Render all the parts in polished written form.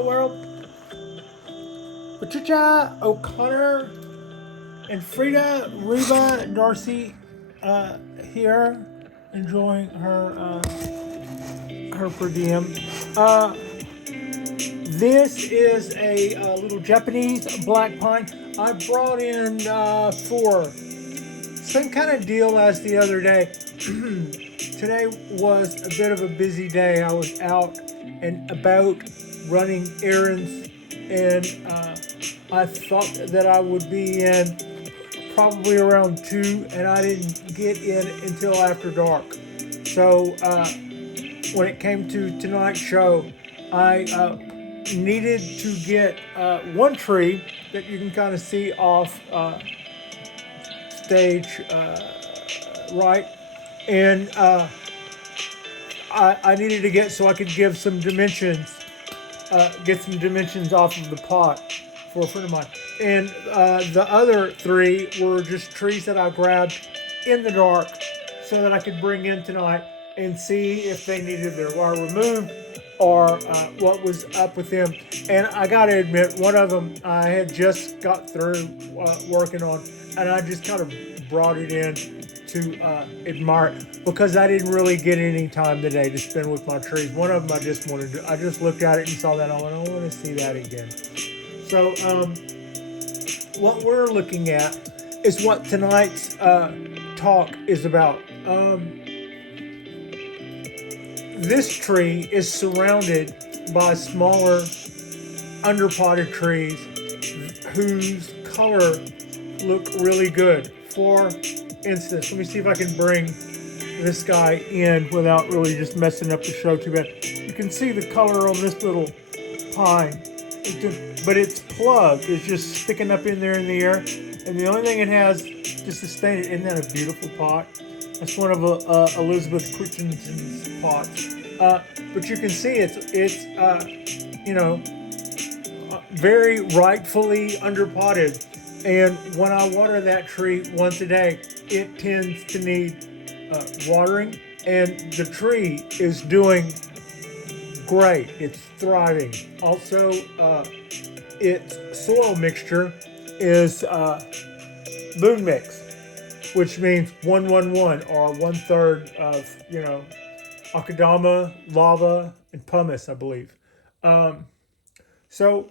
Hello world. Patricia, O'Connor, and Frida, Reba, and Darcy here enjoying her per diem. Uh, this is a little Japanese black pine. I brought in four. Same kind of deal as the other day. Today was a bit of a busy day. I was out and about running errands, and I thought that I would be in probably around 2, and I didn't get in until after dark. So when it came to tonight's show, I needed to get one tree that you can kind of see off stage right, and I needed to get so I could give some dimensions, get some dimensions off of the pot for a friend of mine. And the other 3 were just trees that I grabbed in the dark so that I could bring in tonight and see if they needed their wire removed or what was up with them. And I gotta admit, one of them I had just got through working on, and I just kind of brought it in to admire it because I didn't really get any time today to spend with my trees. One of them I just looked at it and saw that. I went, I want to see that again. So what we're looking at is what tonight's talk is about. This tree is surrounded by smaller underpotted trees whose color look really good. For instance, let me see if I can bring this guy in without really just messing up the show too bad. You can see the color on this little pine, but its plug is just sticking up in there in the air, and the only thing it has to sustain it. Isn't that a beautiful pot? That's one of Elizabeth Christensen's pots. But you can see it's very rightfully underpotted. And when I water that tree once a day, it tends to need watering. And the tree is doing great. It's thriving. Also, its soil mixture is Boon Mix, which means 1-1-1, or 1/3 of, Akadama, lava, and pumice, I believe. So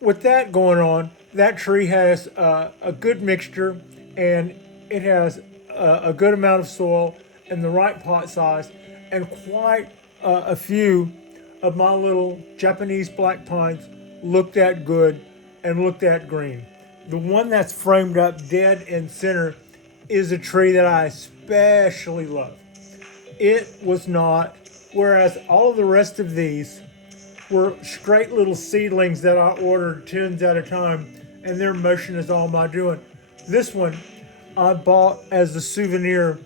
with that going on, that tree has a good mixture, and it has a good amount of soil and the right pot size, and quite a few of my little Japanese black pines looked at good and looked at green. The one that's framed up dead in center is a tree that I especially love. It was not, whereas all of the rest of these were straight little seedlings that I ordered 10s at a time, and their motion is all my doing. This one I bought as a souvenir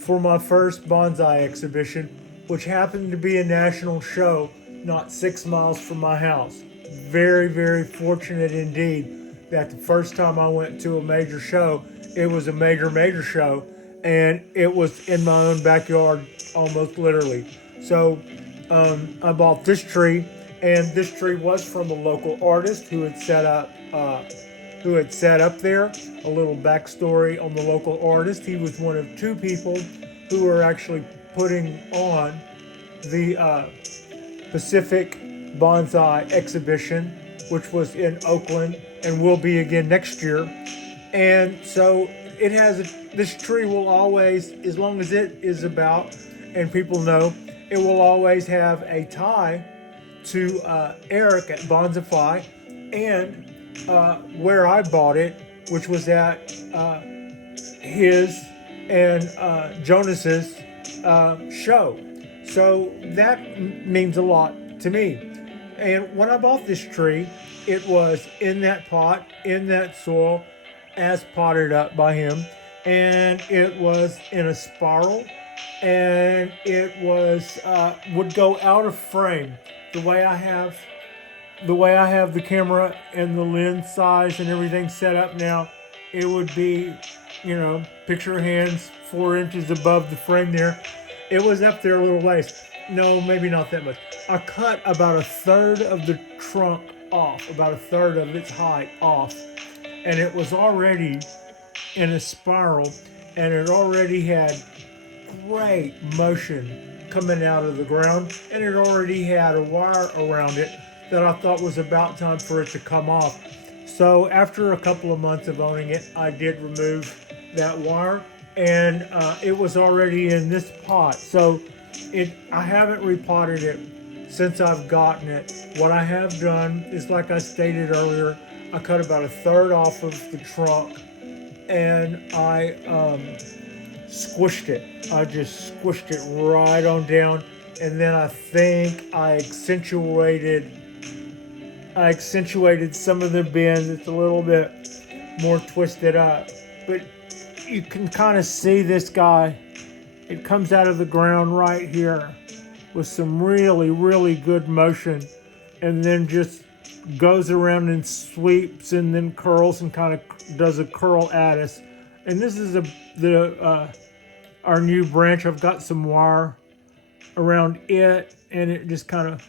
for my first bonsai exhibition, which happened to be a national show not 6 miles from my house. Very, very fortunate indeed that the first time I went to a major show, it was a major show, and it was in my own backyard, almost literally. So I bought this tree, and this tree was from a local artist who had set up there. A little backstory on the local artist: he was one of 2 people who were actually putting on the Pacific Bonsai exhibition, which was in Oakland and will be again next year. And so it has this tree will always, as long as it is about, and people know, it will always have a tie to Eric at Bonsai, and where I bought it, which was at his and Jonas's show. So that means a lot to me. And when I bought this tree, it was in that pot, in that soil, as potted up by him, and it was in a spiral, and it was would go out of frame. The way I have the camera and the lens size and everything set up now, it would be, picture hands 4 inches above the frame there. It was up there a little ways. No, maybe not that much. I cut about a third of the trunk off, about a third of its height off, and it was already in a spiral, and it already had great motion coming out of the ground, and it already had a wire around it that I thought was about time for it to come off. So after a couple of months of owning it, I did remove that wire, and it was already in this pot. So I haven't repotted it since I've gotten it. What I have done is, like I stated earlier, I cut about a third off of the trunk, and I squished it. I just squished it right on down, and then I think I accentuated some of the bends. It's a little bit more twisted up, but you can kind of see this guy. It comes out of the ground right here with some really, really good motion, and then just goes around and sweeps and then curls and kind of does a curl at us. And this is our new branch. I've got some wire around it, and it just kind of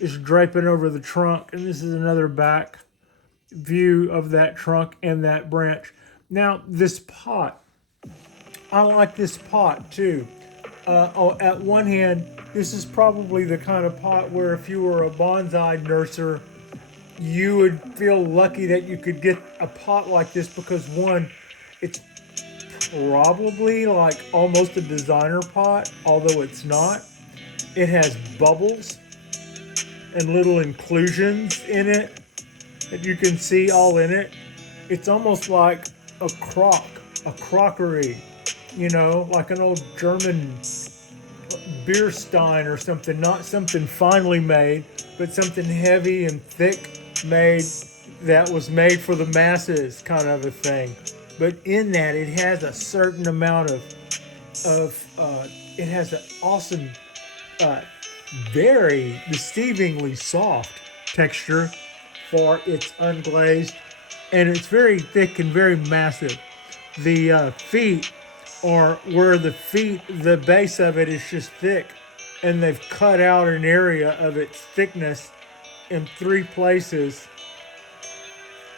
is draping over the trunk. And this is another back view of that trunk and that branch. Now, this pot, I like this pot too. At one hand, this is probably the kind of pot where if you were a bonsai nurser, you would feel lucky that you could get a pot like this, because one, it's probably like almost a designer pot, although it's not. It has bubbles and little inclusions in it that you can see all in it. It's almost like a crockery, like an old German beer stein or something, not something finely made, but something heavy and thick made that was made for the masses, kind of a thing. But in that, it has a certain amount of it has an awesome, very deceivingly soft texture for its unglazed, and it's very thick and very massive. The feet are where the base of it is just thick, and they've cut out an area of its thickness in 3 places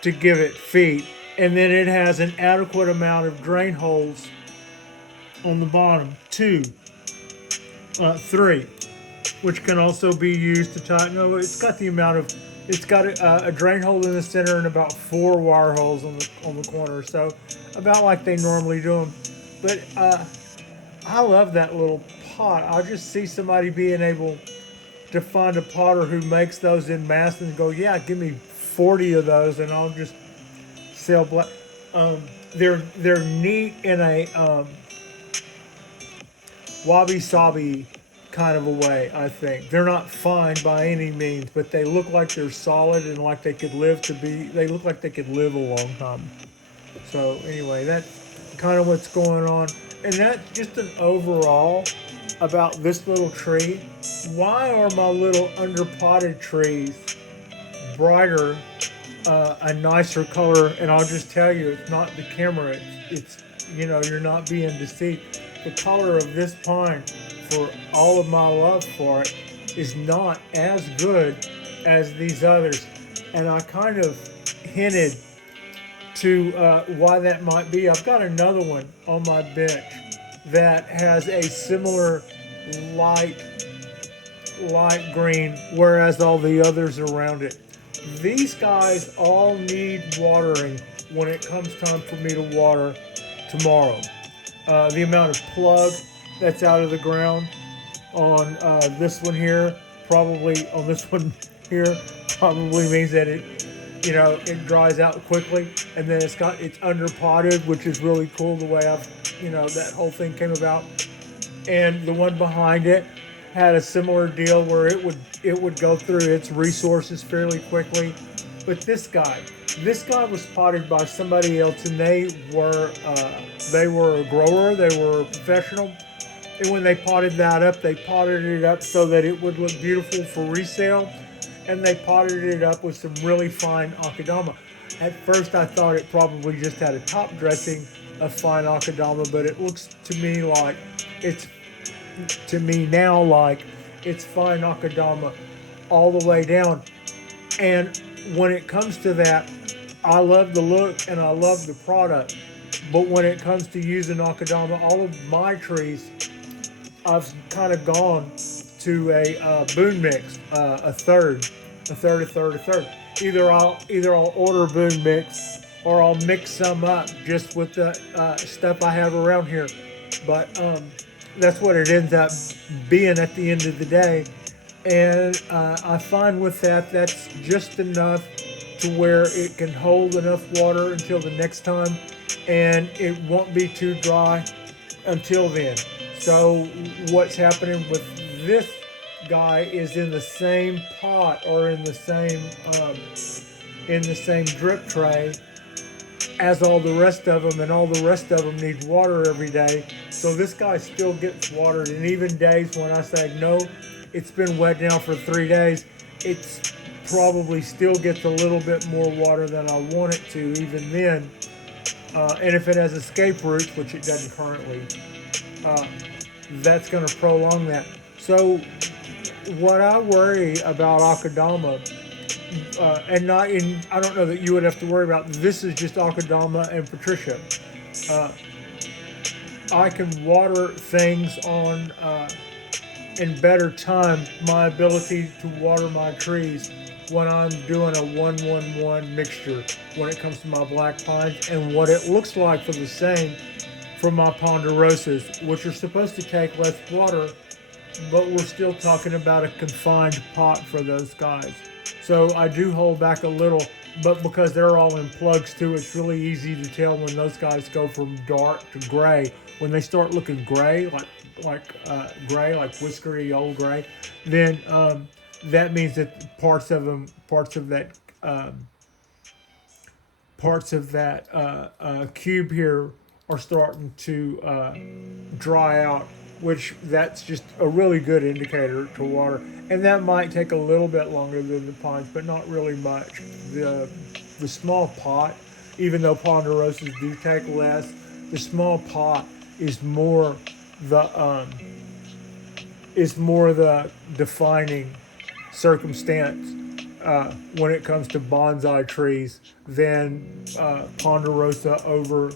to give it feet. And then it has an adequate amount of drain holes on the bottom, 3, which can also be used to tighten. No, it's got a drain hole in the center and about 4 wire holes on the corner. So about like they normally do them. But I love that little pot. I just see somebody being able to find a potter who makes those in mass and go, yeah, give me 40 of those, and I'll just sell black. They're neat in a wabi-sabi kind of a way, I think. They're not fine by any means, but they look like they're solid and like they look like they could live a long time. So anyway, that's kind of what's going on. And that's just an overall about this little tree. Why are my little underpotted trees brighter, a nicer color? And I'll just tell you, it's not the camera. It's you're not being deceived. The color of this pine, for all of my love for it, is not as good as these others. And I kind of hinted to why that might be. I've got another one on my bench that has a similar light green, whereas all the others around it. These guys all need watering when it comes time for me to water tomorrow. The amount of plug that's out of the ground on this one here, probably on this one here, probably means that it dries out quickly, and then it's underpotted, which is really cool the way that whole thing came about. And the one behind it had a similar deal where it would go through its resources fairly quickly. But this guy was potted by somebody else, and they were a grower, they were a professional. And when they potted that up, they potted it up so that it would look beautiful for resale. And they potted it up with some really fine akadama. At first I thought it probably just had a top dressing of fine akadama, but it looks to me now like it's fine akadama all the way down. And when it comes to that, I love the look and I love the product. But when it comes to using Akadama, all of my trees, I've kind of gone to a boon mix, a third, a third, a third, a third. Either I'll order boon mix or I'll mix some up just with the stuff I have around here. But that's what it ends up being at the end of the day. And I find with that, that's just enough to where it can hold enough water until the next time, and it won't be too dry until then. So what's happening with this guy is in the same pot or in the same drip tray as all the rest of them, and all the rest of them need water every day. So this guy still gets watered, and even days when I say no, it's been wet now for 3 days, it's probably still gets a little bit more water than I want it to even then. And if it has escape roots, which it doesn't currently, that's going to prolong that. So what I worry about Akadama, and not in, I don't know that you would have to worry about, this is just Akadama and Patricia. I can water things on in better time, my ability to water my trees when I'm doing a 1-1-1 mixture when it comes to my black pines, and what it looks like for the same for my ponderosas, which are supposed to take less water, but we're still talking about a confined pot for those guys. So I do hold back a little, but because they're all in plugs too, it's really easy to tell when those guys go from dark to gray. When they start looking gray, gray, like whiskery old gray, then that means that parts of that cube here are starting to dry out, which that's just a really good indicator to water. And that might take a little bit longer than the pines, but not really much. The small pot, even though ponderosas do take less, the small pot is more the defining circumstance when it comes to bonsai trees than ponderosa over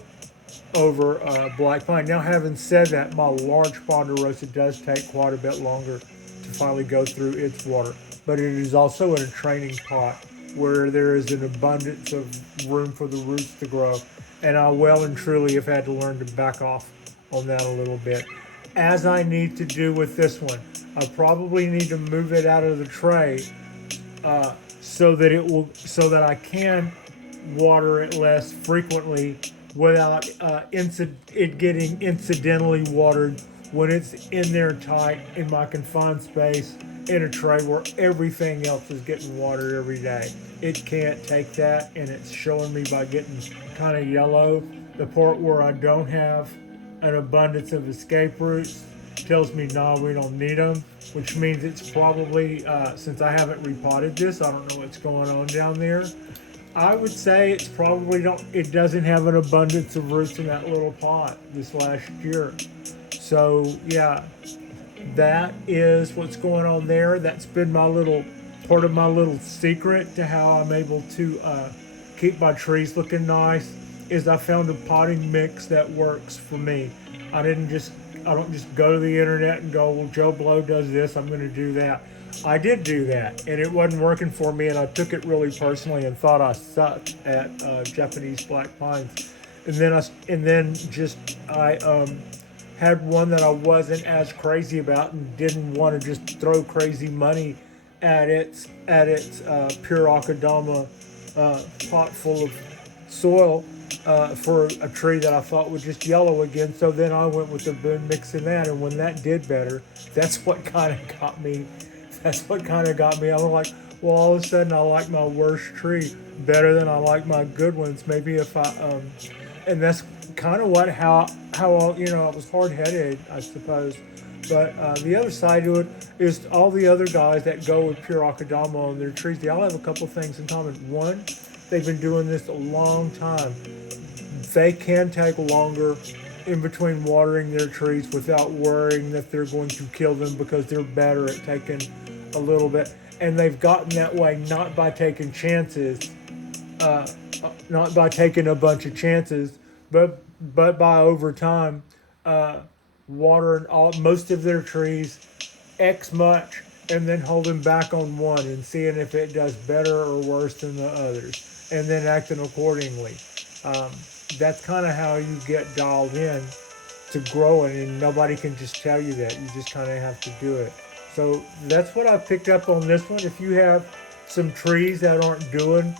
black pine. Now, having said that, my large ponderosa does take quite a bit longer to finally go through its water, but it is also in a training pot where there is an abundance of room for the roots to grow, and I well and truly have had to learn to back off on that a little bit, as I need to do with this one. I probably need to move it out of the tray so that I can water it less frequently without it getting incidentally watered when it's in there tight in my confined space in a tray where everything else is getting watered every day. It can't take that, and it's showing me by getting kind of yellow. The part where I don't have an abundance of escape roots tells me, no, we don't need them, which means it's probably, since I haven't repotted this, I don't know what's going on down there. I would say it's probably it doesn't have an abundance of roots in that little pot this last year. So yeah, that is what's going on there. That's been part of my little secret to how I'm able to keep my trees looking nice, is I found a potting mix that works for me. I don't just go to the internet and go, well, Joe Blow does this, I'm going to do that. I did do that, and it wasn't working for me, and I took it really personally and thought I sucked at Japanese black pines. And then I had one that I wasn't as crazy about and didn't want to just throw crazy money at its pure Akadama pot full of soil for a tree that I thought would just yellow again. So then I went with the boon mix in that, and when that did better, that's what kind of got me. I was like, well, all of a sudden I like my worst tree better than I like my good ones. Maybe if and that's kind of how I was hard-headed, I suppose. But the other side to it is all the other guys that go with pure Akadama on their trees, they all have a couple things in common. One, they've been doing this a long time. They can take longer in between watering their trees without worrying that they're going to kill them, because they're better at taking a little bit. and they've gotten that way not by taking chances, uh, not by taking a bunch of chances, but by over time uh, watering all most of their trees X much and then holding back on one and seeing if it does better or worse than the others, and then acting accordingly. Um, that's kind of how you get dialed in to growing, and nobody can just tell you that. You just kind of have to do it. So that's what I picked up on this one. If you have some trees that aren't doing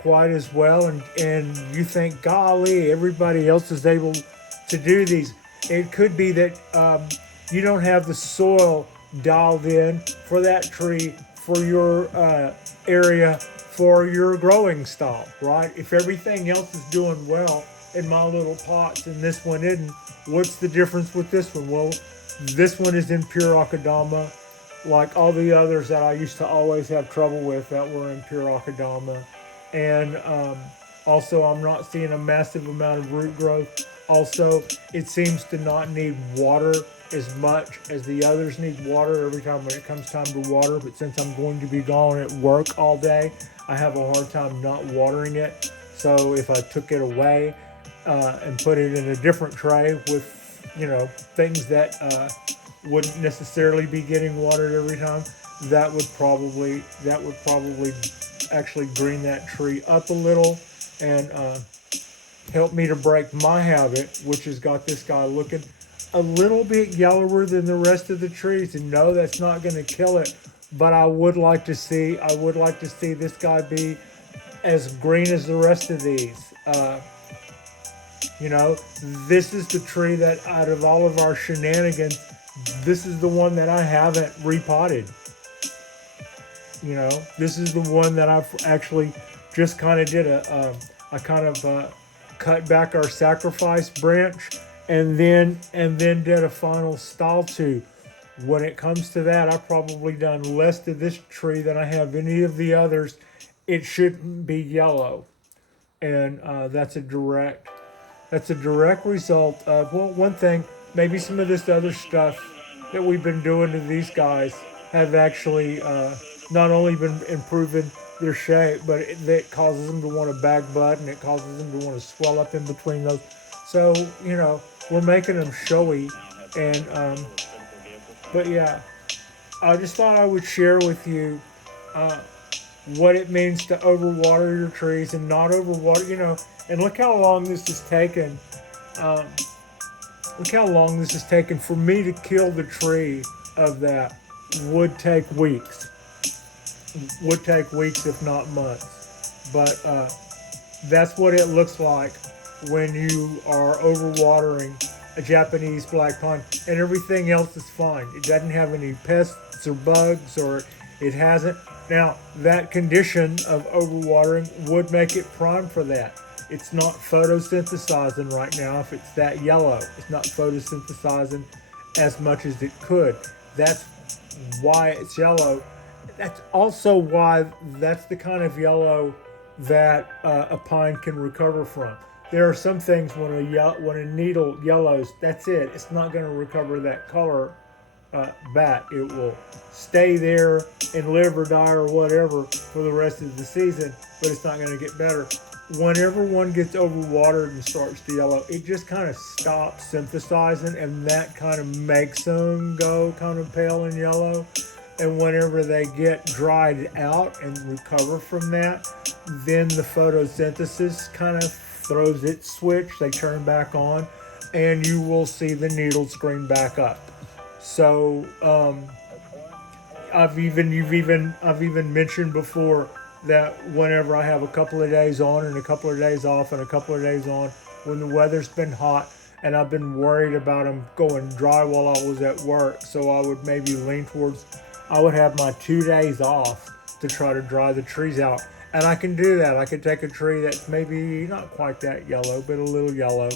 quite as well, and you think, golly, everybody else is able to do these, it could be that you don't have the soil dialed in for that tree, for your area, for your growing style, right? If everything else is doing well in my little pots and this one isn't, what's the difference with this one? Well, this one is in pure akadama, like all the others that I used to always have trouble with that were in pure akadama. And also, I'm not seeing a massive amount of root growth. Also, it seems to not need water as much as the others need water every time when it comes time to water. But since I'm going to be gone at work all day, I have a hard time not watering it. So if I took it away and put it in a different tray with, things that wouldn't necessarily be getting watered every time, that would probably actually green that tree up a little and help me to break my habit, which has got this guy looking a little bit yellower than the rest of the trees. And no, that's not going to kill it, but I would like to see this guy be as green as the rest of these. You know, this is the tree that out of all of our shenanigans, this is the one that I haven't repotted. This is the one that I've actually just kind of did I kind of cut back our sacrifice branch and then did a final stall to. When it comes to that, I've probably done less to this tree than I have any of the others. It shouldn't be yellow, and that's a direct result of, well, one thing, maybe some of this other stuff that we've been doing to these guys have actually not only been improving their shape, but it causes them to want to back butt, and it causes them to want to swell up in between those. So, we're making them showy, and but yeah, I just thought I would share with you uh, what it means to overwater your trees and not overwater, and look how long this has taken. Um, Look how long this has taken for me to kill the tree of that. Would take weeks. Would take weeks, if not months. But that's what it looks like when you are overwatering a Japanese black pine, and everything else is fine. It doesn't have any pests or bugs, or it hasn't. Now, that condition of overwatering would make it prime for that. It's not photosynthesizing right now if it's that yellow. It's not photosynthesizing as much as it could. That's why it's yellow. That's also why that's the kind of yellow that a pine can recover from. There are some things when a needle yellows, that's it. It's not going to recover that color back. It will stay there and live or die or whatever for the rest of the season, but it's not going to get better. Whenever one gets overwatered and starts to yellow, it just kind of stops synthesizing, and that kind of makes them go kind of pale and yellow. And whenever they get dried out and recover from that, then the photosynthesis kind of throws its switch. They turn back on, and you will see the needles green back up. So I've even mentioned before that whenever I have a couple of days on and a couple of days off and a couple of days on, when the weather's been hot and I've been worried about them going dry while I was at work, so I would maybe lean towards, I would have my 2 days off to try to dry the trees out. And I can do that. I can take a tree that's maybe not quite that yellow, but a little yellow,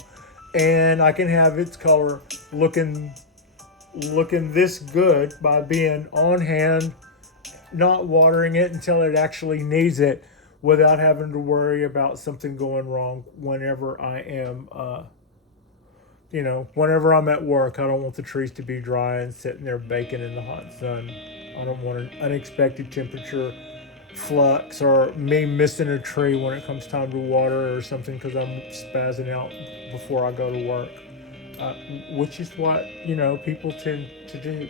and I can have its color looking this good by being on hand, not watering it until it actually needs it, without having to worry about something going wrong whenever I am, whenever I'm at work. I don't want the trees to be dry and sitting there baking in the hot sun. I don't want an unexpected temperature flux or me missing a tree when it comes time to water or something because I'm spazzing out before I go to work, which is what people tend to do.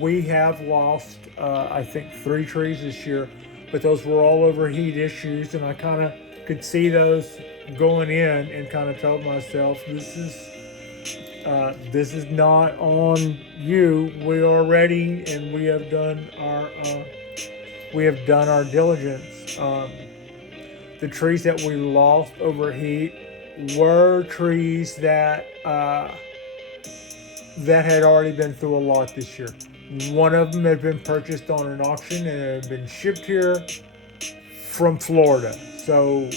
We have lost, I think, 3 trees this year, but those were all overheat issues, and I kind of could see those going in, and kind of told myself, this is not on you. We are ready, and we have done our diligence. The trees that we lost overheat were trees that had already been through a lot this year. One of them had been purchased on an auction and it had been shipped here from Florida. So,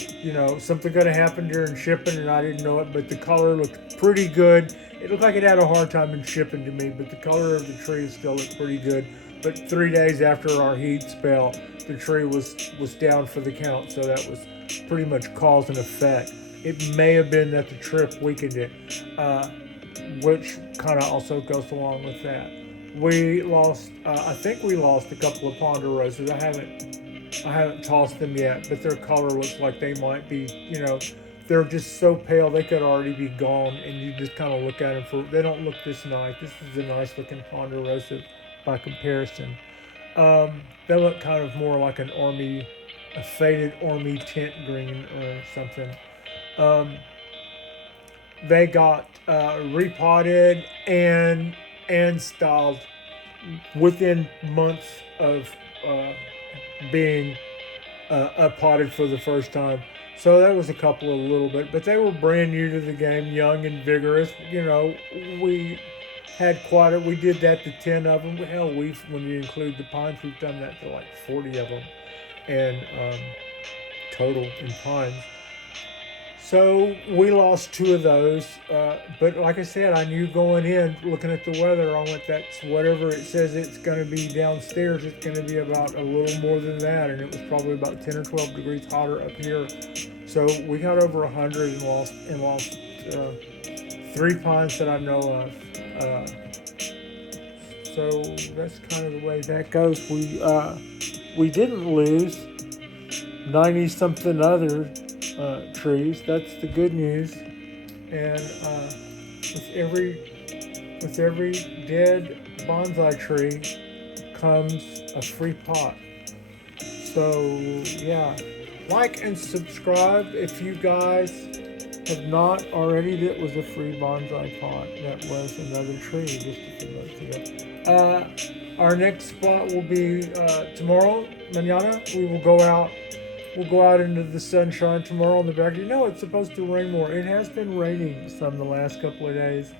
something could have happened during shipping and I didn't know it, but the color looked pretty good. It looked like it had a hard time in shipping to me, but the color of the tree still looked pretty good. But 3 days after our heat spell, the tree was down for the count, so that was pretty much cause and effect. It may have been that the trip weakened it, which kind of also goes along with that. We lost, I think we lost a couple of ponderosas. I haven't tossed them yet, but their color looks like they might be, they're just so pale they could already be gone, and you just kind of look at them they don't look this nice. This is a nice looking ponderosa by comparison. They look kind of more like a faded army tint green or something. They got repotted and styled within months of being uppotted for the first time. So that was a couple of little bit, but they were brand new to the game, young and vigorous. We had we did that to 10 of them. Hell, when you include the pines, we've done that to like 40 of them, and total in pines. So we lost 2 of those, but like I said, I knew going in, looking at the weather, I went, that's whatever it says it's going to be downstairs, it's going to be about a little more than that, and it was probably about 10 or 12 degrees hotter up here. So we got over 100 and lost 3 pines that I know of. So that's kind of the way that goes. We didn't lose 90 something other trees. That's the good news. And with every dead bonsai tree comes a free pot. So yeah, like and subscribe if you guys have not already. That was a free bonsai pot. That was another tree just a few months ago. Our next spot will be tomorrow, mañana. We will go out. We'll go out into the sunshine tomorrow on the back. It's supposed to rain more. It has been raining some the last couple of days.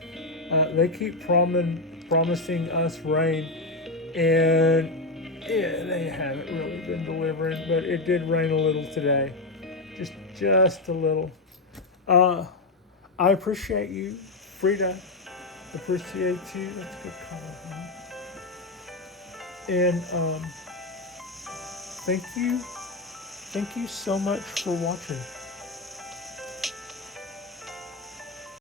They keep promising us rain, and they haven't really been delivering. But it did rain a little today, just a little. I appreciate you, Frida. Appreciate you. That's a good comment, huh? And thank you so much for watching.